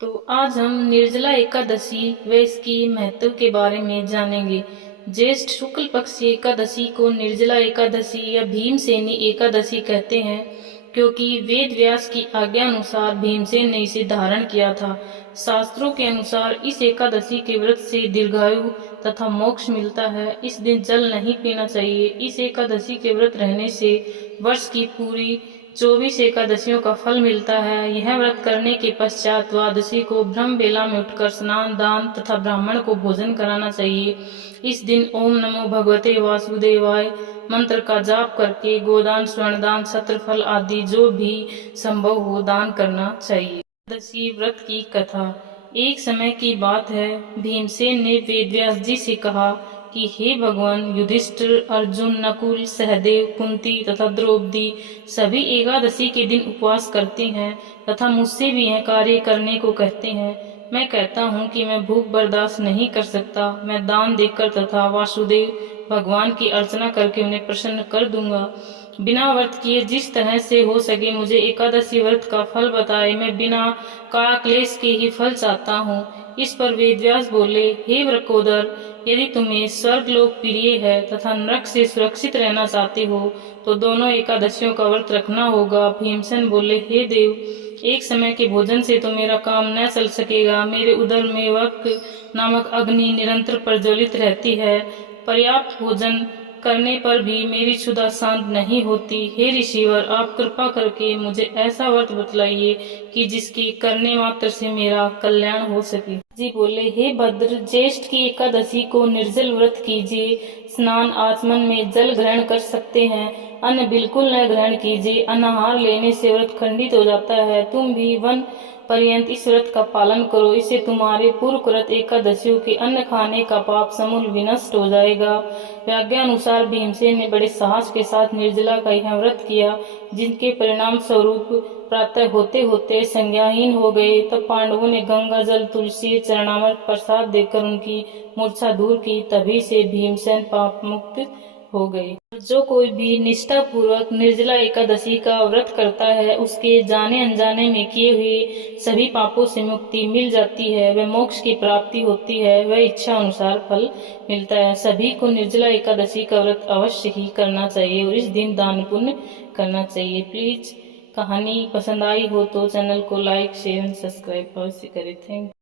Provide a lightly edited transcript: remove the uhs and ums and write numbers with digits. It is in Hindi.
तो आज हम निर्जला एकादशी व इसकी महत्व के बारे में जानेंगे। ज्येष्ठ शुक्ल पक्ष की एकादशी को निर्जला एकादशी या भीमसेनी एकादशी कहते हैं, क्योंकि वेद व्यास की आज्ञा अनुसार भीमसेन ने इसे धारण किया था। शास्त्रों के अनुसार इस एकादशी के व्रत से दीर्घायु तथा मोक्ष मिलता है। इस दिन जल नहीं पीना चाहिए। इस एकादशी के व्रत रहने से वर्ष की पूरी 24 एकादशियों का फल मिलता है। यह व्रत करने के पश्चात द्वादशी को ब्रह्म बेला में उठकर स्नान दान तथा ब्राह्मण को भोजन कराना चाहिए। इस दिन ओम नमो भगवते वासुदेवाय मंत्र का जाप करके गोदान, स्वर्णदान, छत्रफल आदि जो भी संभव हो दान करना चाहिए। एकादशी व्रत की कथा। एक समय की बात है, भीमसेन ने वेदव्यास जी से कहा कि हे भगवान, युधिष्ठिर, अर्जुन, नकुल, सहदेव, कुंती तथा द्रौपदी सभी एकादशी के दिन उपवास करते हैं तथा मुझसे भी यह कार्य करने को कहते हैं। मैं कहता हूँ कि मैं भूख बर्दाश्त नहीं कर सकता। मैं दान देकर तथा वासुदेव भगवान की अर्चना करके उन्हें प्रसन्न कर दूंगा। बिना व्रत किए जिस तरह से हो सके मुझे एकादशी व्रत का फल बताए। मैं बिना कायाक्लेश के ही फल चाहता हूँ। इस पर वेदव्यास बोले, हे वृकोदर, यदि तुम्हें स्वर्गलोक प्रिय है तथा नरक से सुरक्षित रहना चाहते हो तो दोनों एकादशियों का व्रत रखना होगा। भीमसेन बोले, हे देव, एक समय के भोजन से तो मेरा काम न चल सकेगा। मेरे उदर में वक नामक अग्नि निरंतर प्रज्वलित रहती है। पर्याप्त भोजन करने पर भी मेरी क्षुधा शांत नहीं होती। हे ऋषिवर, आप कृपा करके मुझे ऐसा व्रत बतलाइए कि जिसके करने मात्र से मेरा कल्याण हो सके। जी बोले, हे भद्र, ज्येष्ठ की एकादशी को निर्जल व्रत कीजिए। स्नान आचमन में जल ग्रहण कर सकते हैं। अन्न बिल्कुल न ग्रहण कीजिए। अनाहार लेने से व्रत खंडित हो जाता है। तुम भी वन पर्यंत इस व्रत का पालन करो। इससे तुम्हारे पूर्वकृत एकादशियों के अन्न खाने का पाप समूल विनष्ट हो जाएगा। व्याज्ञानुसार भीमसेन ने बड़े साहस के साथ निर्जला का यह व्रत किया, जिनके परिणाम स्वरूप प्रातः होते होते संज्ञाहीन हो गए। तब पांडवों ने गंगा जल, तुलसी, चरणामृत प्रसाद देकर उनकी मूर्छा दूर की। तभी से भीमसेन पाप मुक्त हो गए। जो कोई भी निष्ठा पूर्वक निर्जला एकादशी का व्रत करता है, उसके जाने अनजाने में किए हुए सभी पापों से मुक्ति मिल जाती है। वह मोक्ष की प्राप्ति होती है। वह इच्छा अनुसार फल मिलता है। सभी को निर्जला एकादशी का व्रत अवश्य ही करना चाहिए और इस दिन दान पुण्य करना चाहिए। प्लीज कहानी पसंद आई हो तो चैनल को लाइक, शेयर एंड सब्सक्राइब अवश्य करें। Thank you.